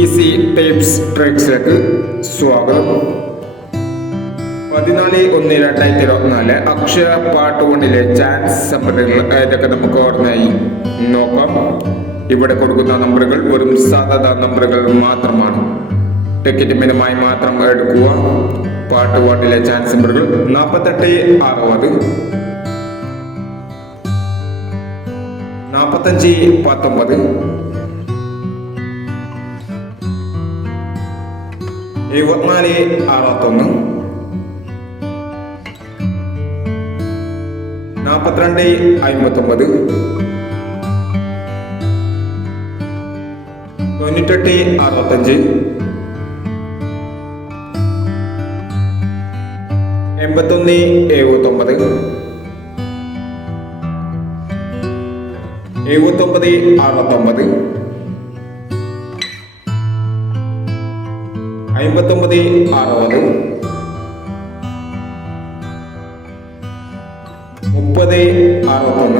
Easy tips ട്രിക്സിലേക്ക് സ്വാഗതം. 14/1/2024 Akshaya part 1 chance നമ്പറുകൾ ഏതൊക്കെ നമുക്ക് ഓർമ്മയായി നോക്കാം. ഇവിടെ കൊടുക്കുന്ന നമ്പറുകൾ വെറും സാധാരണ നമ്പറുകൾ മാത്രമാണ്. ടിക്കറ്റ് മിനിമായി മാത്രം എടുക്കുക. പാർട്ട് 1 ചാൻസ് നമ്പറുകൾ 48, 60, 45, 19, 74, 61, 42, 59, 98, 65, 81, 79, 79, 69, 59, 60, 30, 61,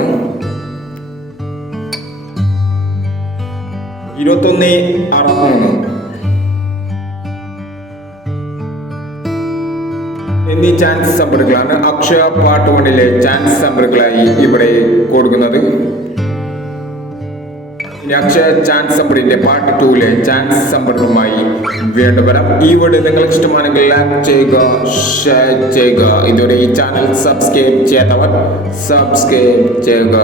21, 63 എന്നീ ചാൻസ് നമ്പറുകളാണ് അക്ഷയ പാർട്ട് 1 ചാൻസ് നമ്പറുകളായി ഇവിടെ കൊടുക്കുന്നത്. ഇനി അക്ഷയ ചാൻസ് നമ്പറിന്റെ പാർട്ട് 2 ചാൻസ് നമ്പറുമായി വീണ്ടും വരാം. ഈ വീഡിയോ നിങ്ങൾക്ക് ഇഷ്ടമാണെങ്കിൽ ലൈക്ക് ചെയ്യുക, ഷെയർ ചെയ്യുക. ഇതുവരെ ഈ ചാനൽ സബ്സ്ക്രൈബ് ചെയ്യാത്തവർ സബ്സ്ക്രൈബ് ചെയ്യുക.